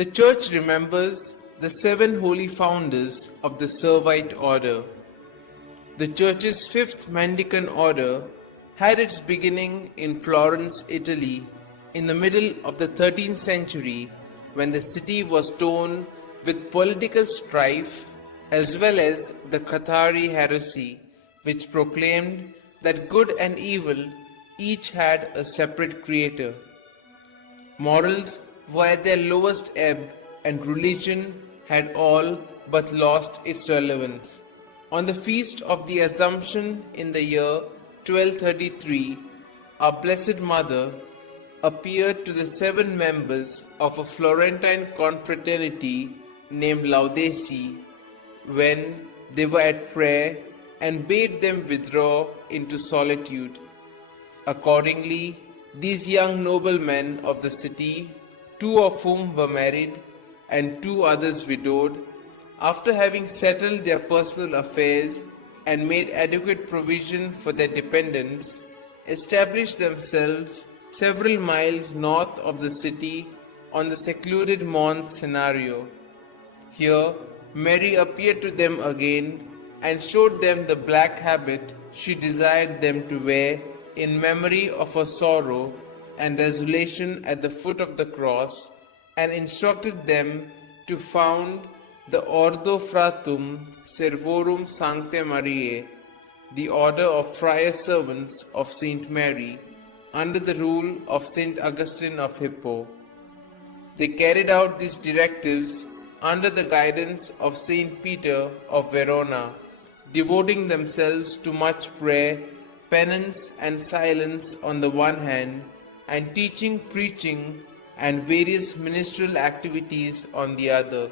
The Church remembers the 7 holy founders of the Servite order. The Church's 5th Mendicant order had its beginning in Florence, Italy, in the middle of the 13th century, when the city was torn with political strife, as well as the Cathari heresy, which proclaimed that good and evil each had a separate creator. Morals were at their lowest ebb, and religion had all but lost its relevance. On the feast of the Assumption in the year 1233, our Blessed Mother appeared to the 7 members of a Florentine confraternity named Laudesi when they were at prayer and bade them withdraw into solitude. Accordingly, these young noblemen of the city, 2 of whom were married and 2 others widowed, after having settled their personal affairs and made adequate provision for their dependents, established themselves several miles north of the city on the secluded Mont Scenario. Here, Mary appeared to them again and showed them the black habit she desired them to wear in memory of her sorrow and desolation at the foot of the cross, and instructed them to found the Ordo Fratum Servorum Sanctae Mariae, the order of friar servants of Saint Mary, under the rule of Saint Augustine of Hippo. They carried out these directives under the guidance of Saint Peter of Verona, devoting themselves to much prayer, penance and silence on the one hand, and teaching, preaching, and various ministerial activities on the other.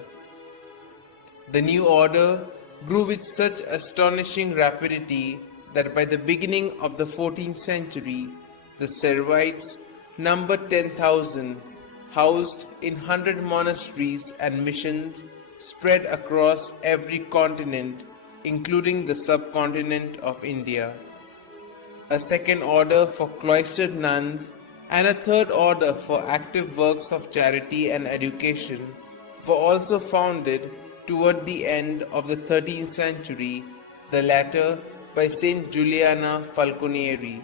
The new order grew with such astonishing rapidity that by the beginning of the 14th century, the Servites numbered 10,000, housed in 100 monasteries and missions spread across every continent, including the subcontinent of India. A second order for cloistered nuns and a third order for active works of charity and education were also founded toward the end of the 13th century, the latter by Saint Juliana Falconieri.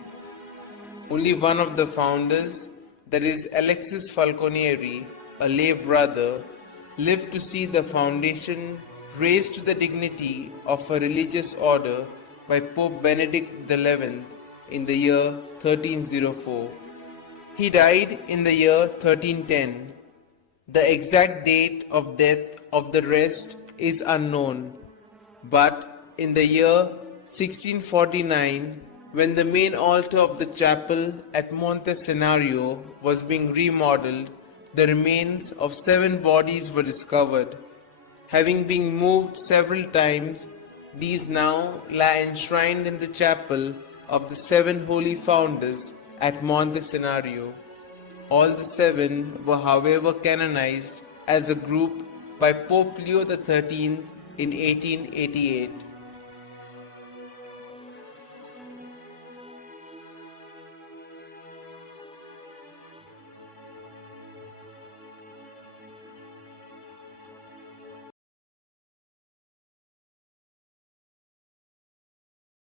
Only one of the founders, that is Alexis Falconieri, a lay brother, lived to see the foundation raised to the dignity of a religious order by Pope Benedict XI in the year 1304. He died in the year 1310. The exact date of death of the rest is unknown, but in the year 1649, when the main altar of the chapel at Monte Scenario was being remodeled, the remains of 7 bodies were discovered. Having been moved several times, these now lie enshrined in the chapel of the 7 holy founders at Monte Scenario. All the 7 were however canonized as a group by Pope Leo XIII in 1888.